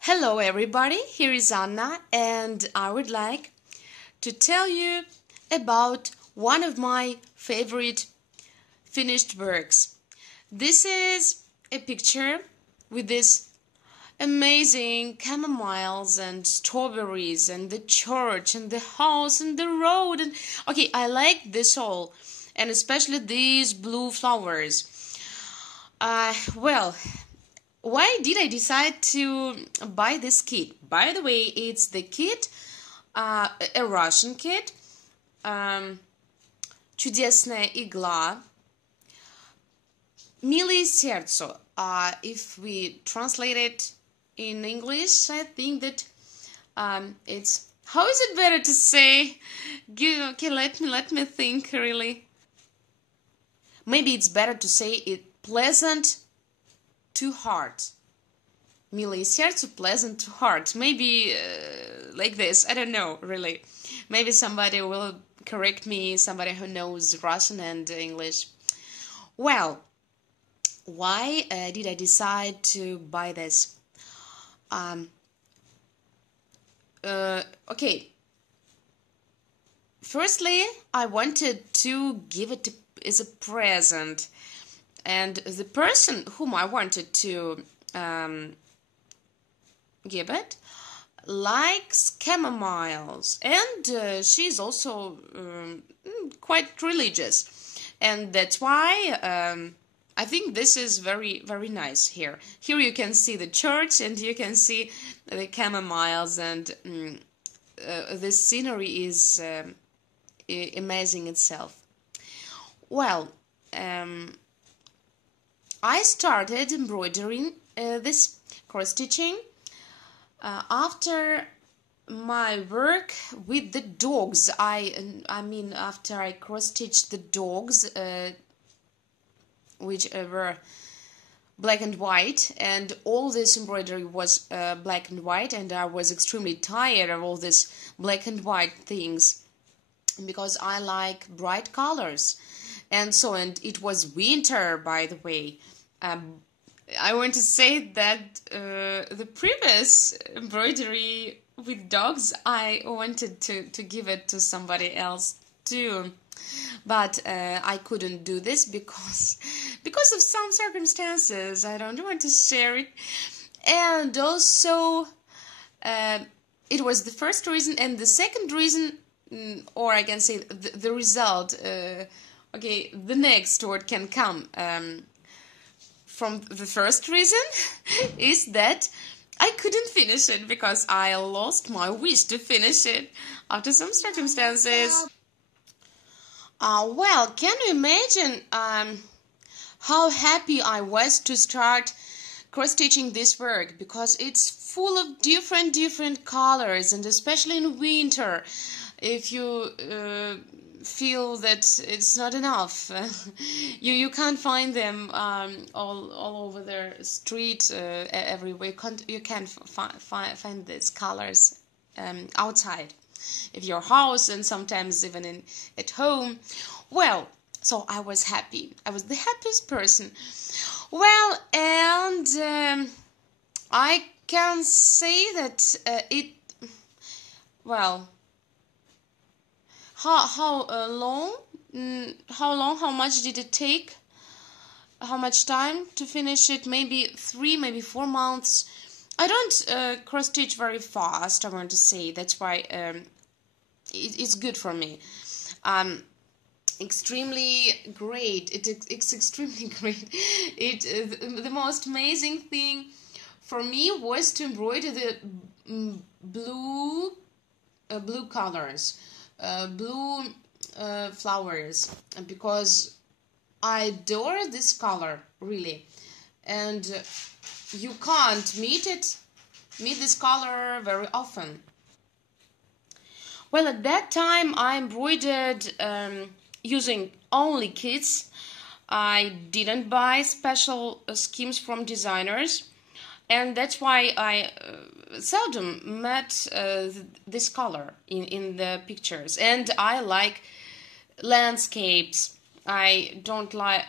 Hello everybody, here is Anna and I would like to tell you about one of my favorite finished works. This is a picture with this amazing chamomiles and strawberries and the church and the house and the road and okay, I like this all and especially these blue flowers. Well, why did I decide to buy this kit? By the way, it's the kit, a Russian kit, чудесная игла, милое сердце. If we translate it in English, I think that it's, how is it better to say? Okay, let me think really. Maybe it's better to say it pleasant to heart. Милое сердце, pleasant to heart. Maybe like this. I don't know, really. Maybe somebody will correct me, somebody who knows Russian and English. Well, why did I decide to buy this? Okay. Firstly, I wanted to give it as a present. And the person whom I wanted to give it likes chamomiles, and she's also quite religious, and that's why I think this is very, very nice here. Here you can see the church, and you can see the chamomiles, and this scenery is amazing itself. Well, I started embroidering this cross-stitching after my work with the dogs. I mean after I cross-stitched the dogs, which were black and white, and all this embroidery was black and white, and I was extremely tired of all this black and white things because I like bright colors. And it was winter, by the way. I want to say that the previous embroidery with dogs, I wanted to give it to somebody else too. But I couldn't do this because of some circumstances. I don't want to share it. And also, it was the first reason. And the second reason, or I can say the result, okay, the next word can come from the first reason is that I couldn't finish it because I lost my wish to finish it after some circumstances. Well, can you imagine how happy I was to start cross-stitching this work, because it's full of different colors, and especially in winter, if you feel that it's not enough, you can't find them all over the street, everywhere. You can't find these colors outside of your house, and sometimes even at home. Well, so I was happy. I was the happiest person. Well, and I can say that how much did it take? How much time to finish it? Maybe 3, maybe 4 months. I don't cross-stitch very fast, I want to say. That's why it's good for me. Extremely great. It's extremely great. The most amazing thing for me was to embroider the blue colors. Blue flowers, because I adore this color really, and you can't meet this color very often. Well, at that time I embroidered using only kits. I didn't buy special schemes from designers, and that's why I seldom met this color in the pictures. And I like landscapes. I don't like,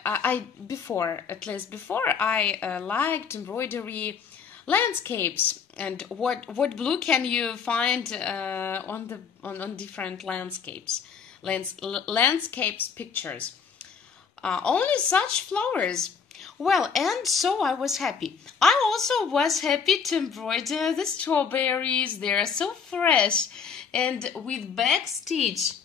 before I liked embroidery landscapes. And what blue can you find on different landscapes, landscapes pictures? Only such flowers. Well, and so I was happy. I also was happy to embroider the strawberries. They are so fresh, and with backstitch.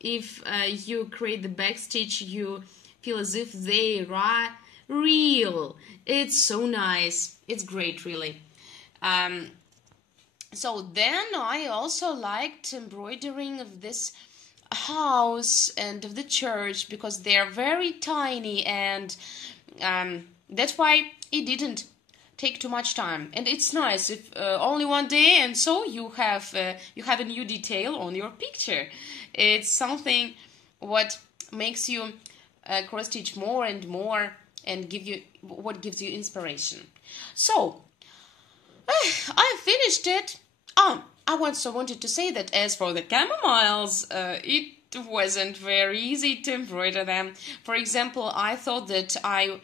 If you create the backstitch, you feel as if they are real. It's so nice. It's great, really. So then I also liked embroidering of this house and of the church because they are very tiny, and that's why it didn't take too much time. And it's nice if only one day, and so you have a new detail on your picture. It's something what makes you cross stitch more and more, and what gives you inspiration. So I finished it. I also wanted to say that as for the camomiles, it wasn't very easy to embroider them. For example, I thought that I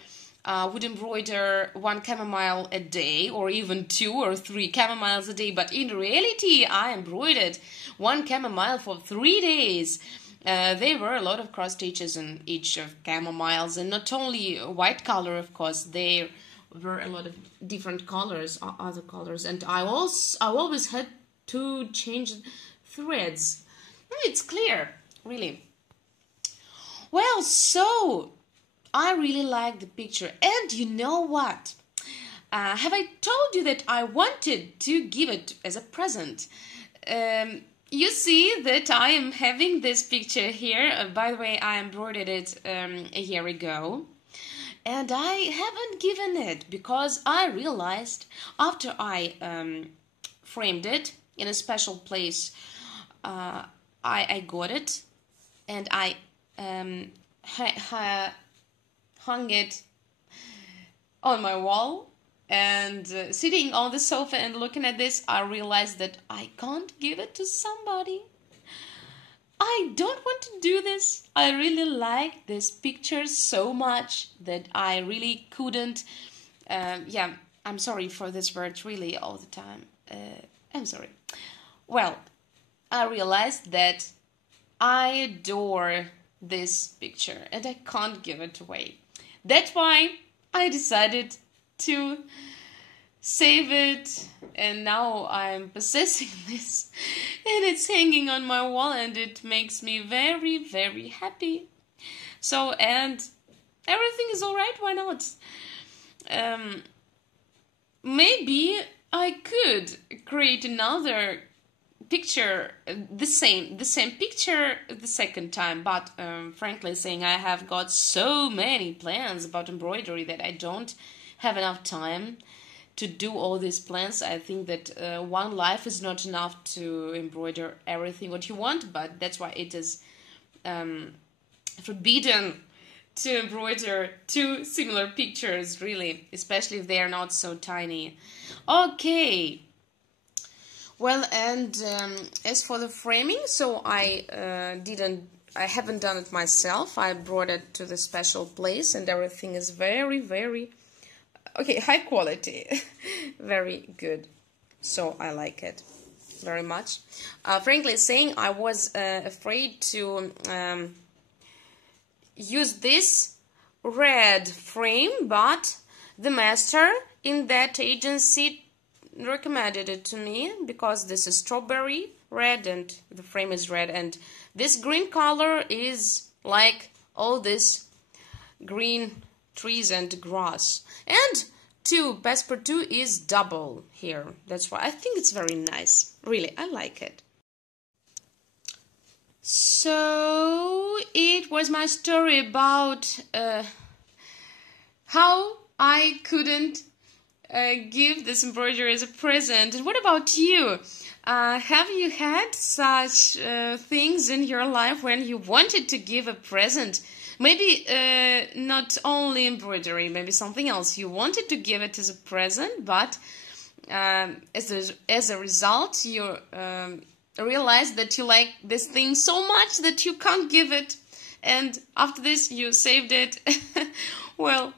would embroider 1 chamomile a day, or even 2 or 3 chamomiles a day, but in reality I embroidered 1 chamomile for 3 days. There were a lot of cross stitches in each of chamomiles, and not only white color, of course. There were a lot of different colors, other colors, and I always had to change threads. It's clear, really. Well, so I really like the picture, and you know what? Have I told you that I wanted to give it as a present? You see that I am having this picture here. By the way, I embroidered it a year ago. And I haven't given it because I realized after I framed it in a special place, I got it, and I hung it on my wall. And sitting on the sofa and looking at this, I realized that I can't give it to somebody. I don't want to do this. I really like this picture so much that I really couldn't. Yeah, I'm sorry for this word really all the time. I'm sorry. Well, I realized that I adore this picture and I can't give it away. That's why I decided to save it, and now I'm possessing this, and it's hanging on my wall, and it makes me very, very happy. So, and everything is alright, why not? Maybe I could create another picture, the same picture the second time, but frankly saying, I have got so many plans about embroidery that I don't have enough time to do all these plans. I think that one life is not enough to embroider everything what you want, but that's why it is forbidden to embroider 2 similar pictures, really, especially if they are not so tiny. Okay. Well, and as for the framing, so I haven't done it myself. I brought it to the special place, and everything is very, very okay, high quality. Very good. So I like it very much. Frankly saying, I was afraid to use this red frame, but the master in that agency recommended it to me because this is strawberry red and the frame is red, and this green color is like all this green trees and grass, and 2 passepartout is double here. That's why I think it's very nice. Really, I like it. So it was my story about how I couldn't give this embroidery as a present. And what about you? Have you had such things in your life when you wanted to give a present? Maybe not only embroidery, maybe something else. You wanted to give it as a present, but as a result, you realize that you like this thing so much that you can't give it. And after this, you saved it. Well,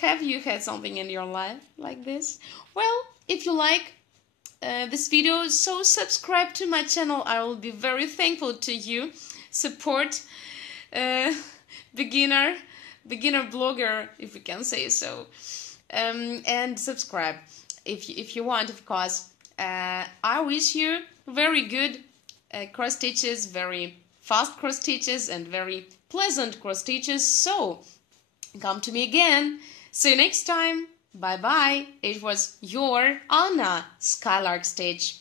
Have you had something in your life like this? Well, if you like this video, so subscribe to my channel. I will be very thankful to you. Support beginner blogger, if we can say so, and subscribe if you want, of course. I wish you very good cross stitches, very fast cross stitches, and very pleasant cross stitches. So come to me again. See you next time. Bye bye. It was your Anna Skylark Stitch.